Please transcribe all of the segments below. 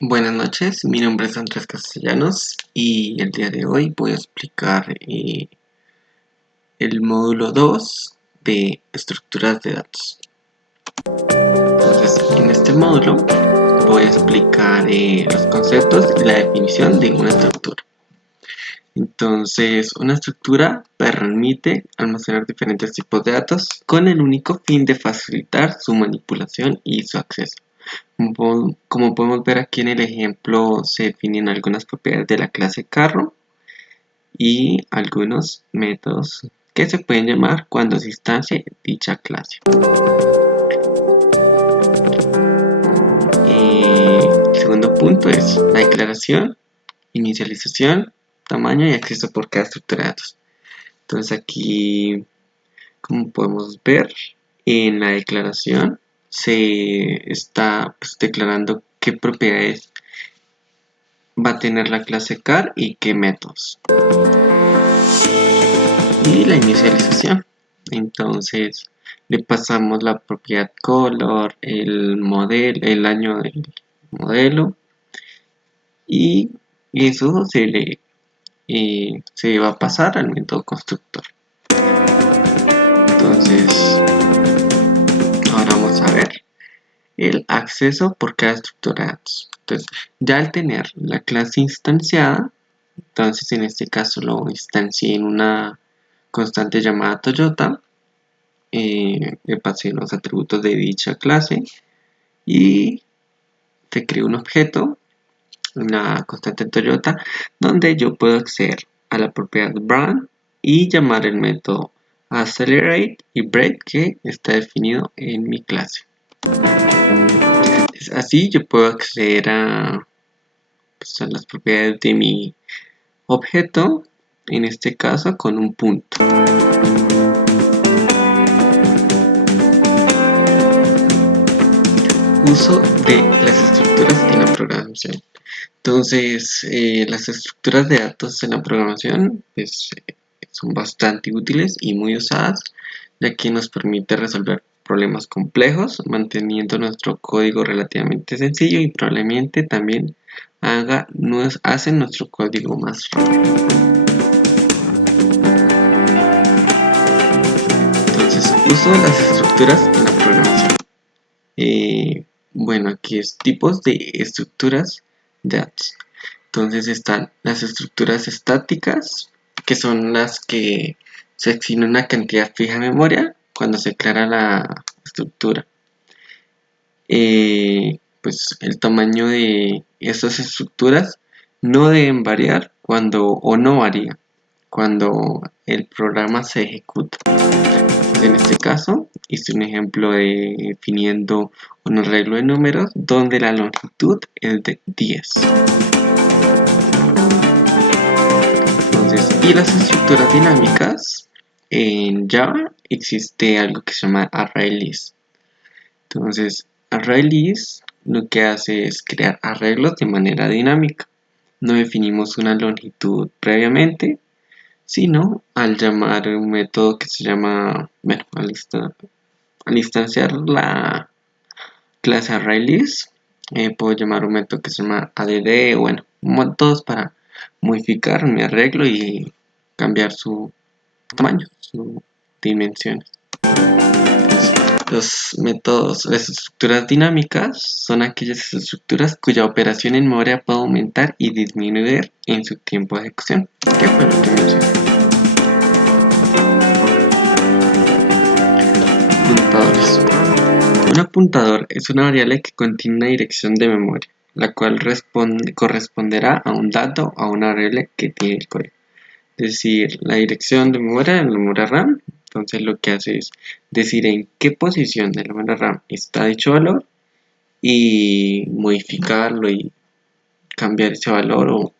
Buenas noches, mi nombre es Andrés Castellanos y el día de hoy voy a explicar el módulo 2 de estructuras de datos. Entonces, en este módulo voy a explicar los conceptos y la definición de una estructura. Entonces, una estructura permite almacenar diferentes tipos de datos con el único fin de facilitar su manipulación y su acceso. Como podemos ver aquí en el ejemplo, se definen algunas propiedades de la clase carro y algunos métodos que se pueden llamar cuando se instancie dicha clase. El segundo punto es la declaración, inicialización, tamaño y acceso por cada estructura de datos. Entonces aquí, como podemos ver, en la declaración se está declarando qué propiedades va a tener la clase car y qué métodos. Y la inicialización, entonces le pasamos la propiedad color, el modelo, el año del modelo, y eso se va a pasar al método constructor. Entonces ahora vamos a ver el acceso por cada estructura de datos. Entonces, ya al tener la clase instanciada, entonces en este caso lo instancié en una constante llamada Toyota, le pasé los atributos de dicha clase y te creo un objeto, una constante Toyota, donde yo puedo acceder a la propiedad brand y llamar el método accelerate y break que está definido en mi clase. Así yo puedo acceder a las propiedades de mi objeto, en este caso con un punto. Uso de las estructuras en la programación. Entonces, las estructuras de datos en la programación son bastante útiles y muy usadas, ya que nos permite resolver problemas complejos, manteniendo nuestro código relativamente sencillo y probablemente también hacen nuestro código más rápido. Entonces, uso de las estructuras en la programación. Bueno, aquí es tipos de estructuras de datos. Entonces están las estructuras estáticas, que son las que se asignan una cantidad fija de memoria cuando se declara la estructura. Pues el tamaño de estas estructuras no deben variar o no varía cuando el programa se ejecuta. En este caso, hice un ejemplo definiendo un arreglo de números donde la longitud es de 10. Entonces, y las estructuras dinámicas, en Java existe algo que se llama ArrayList. Entonces, ArrayList lo que hace es crear arreglos de manera dinámica. No definimos una longitud previamente, sino al llamar un método que se llama, bueno, al instanciar la clase ArrayList, puedo llamar un método que se llama add, bueno, métodos para modificar mi arreglo y cambiar su tamaño, su dimensión. Los métodos, las estructuras dinámicas son aquellas estructuras cuya operación en memoria puede aumentar y disminuir en su tiempo de ejecución. ¿Qué fue lo que mencioné? Apuntadores. Un apuntador es una variable que contiene una dirección de memoria, la cual corresponderá a un dato o a una variable que tiene el código. Es decir, la dirección de memoria en la memoria RAM, entonces lo que hace es decir en qué posición de la memoria RAM está dicho valor y modificarlo y cambiar ese valor, o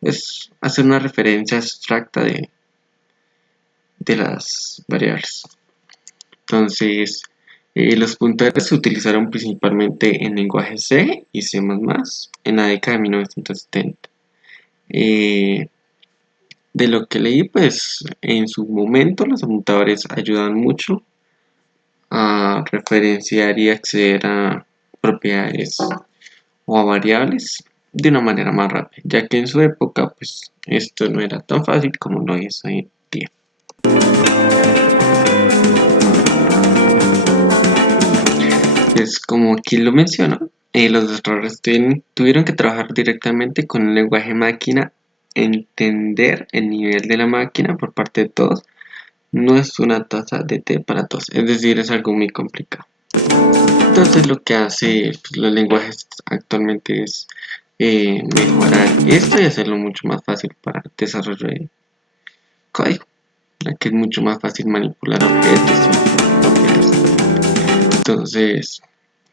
es hacer una referencia abstracta de las variables. Entonces, los punteros se utilizaron principalmente en lenguajes C y C++ en la década de 1970. De lo que leí, pues en su momento los apuntadores ayudan mucho a referenciar y acceder a propiedades o a variables de una manera más rápida, ya que en su época pues esto no era tan fácil como lo es hoy en día. Pues como aquí lo menciona, los desarrolladores tuvieron que trabajar directamente con el lenguaje máquina, entender el nivel de la máquina por parte de todos. No es una taza de té para todos, es decir, es algo muy complicado. Entonces lo que hace pues, los lenguajes actualmente es mejorar esto y hacerlo mucho más fácil para el desarrollo de código, ya que es mucho más fácil manipular objetos y propiedades. Entonces,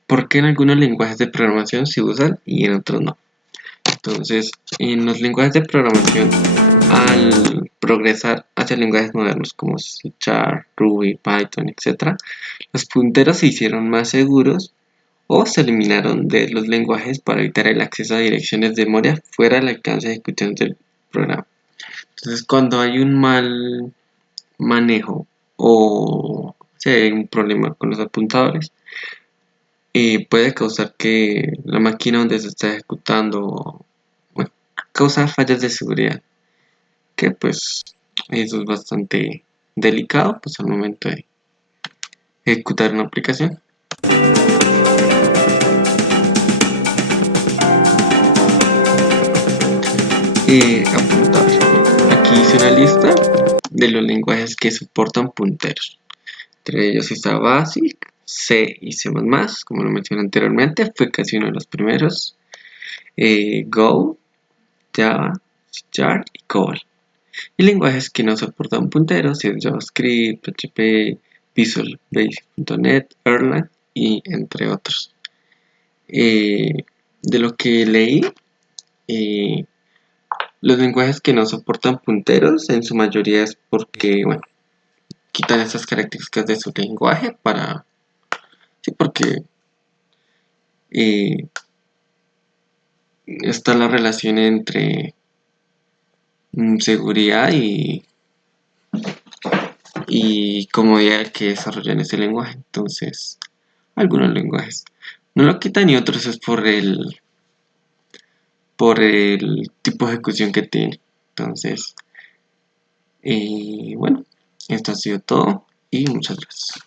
¿por qué en algunos lenguajes de programación se usan y en otros no? Entonces, en los lenguajes de programación, al progresar hacia lenguajes modernos como C#, Ruby, Python, etc., los punteros se hicieron más seguros o se eliminaron de los lenguajes para evitar el acceso a direcciones de memoria fuera del alcance de ejecución del programa. Entonces, cuando hay un mal manejo o si hay un problema con los apuntadores, puede causar que la máquina donde se está ejecutando, bueno, causa fallas de seguridad, que pues eso es bastante delicado pues al momento de ejecutar una aplicación. Apuntador. Aquí hice una lista de los lenguajes que soportan punteros. Entre ellos está BASIC, C y C++, como lo mencioné anteriormente, fue casi uno de los primeros. Go, Java, C# y COBOL. Y lenguajes que no soportan punteros es JavaScript, PHP, Visual Basic.NET, Erlang y entre otros. De lo que leí, eh, los lenguajes que no soportan punteros en su mayoría es porque, bueno, quitan esas características de su lenguaje para... Sí, porque está la relación entre seguridad y comodidad que desarrollan ese lenguaje. Entonces, algunos lenguajes no lo quitan y otros es por el tipo de ejecución que tiene. Entonces, bueno, esto ha sido todo y muchas gracias.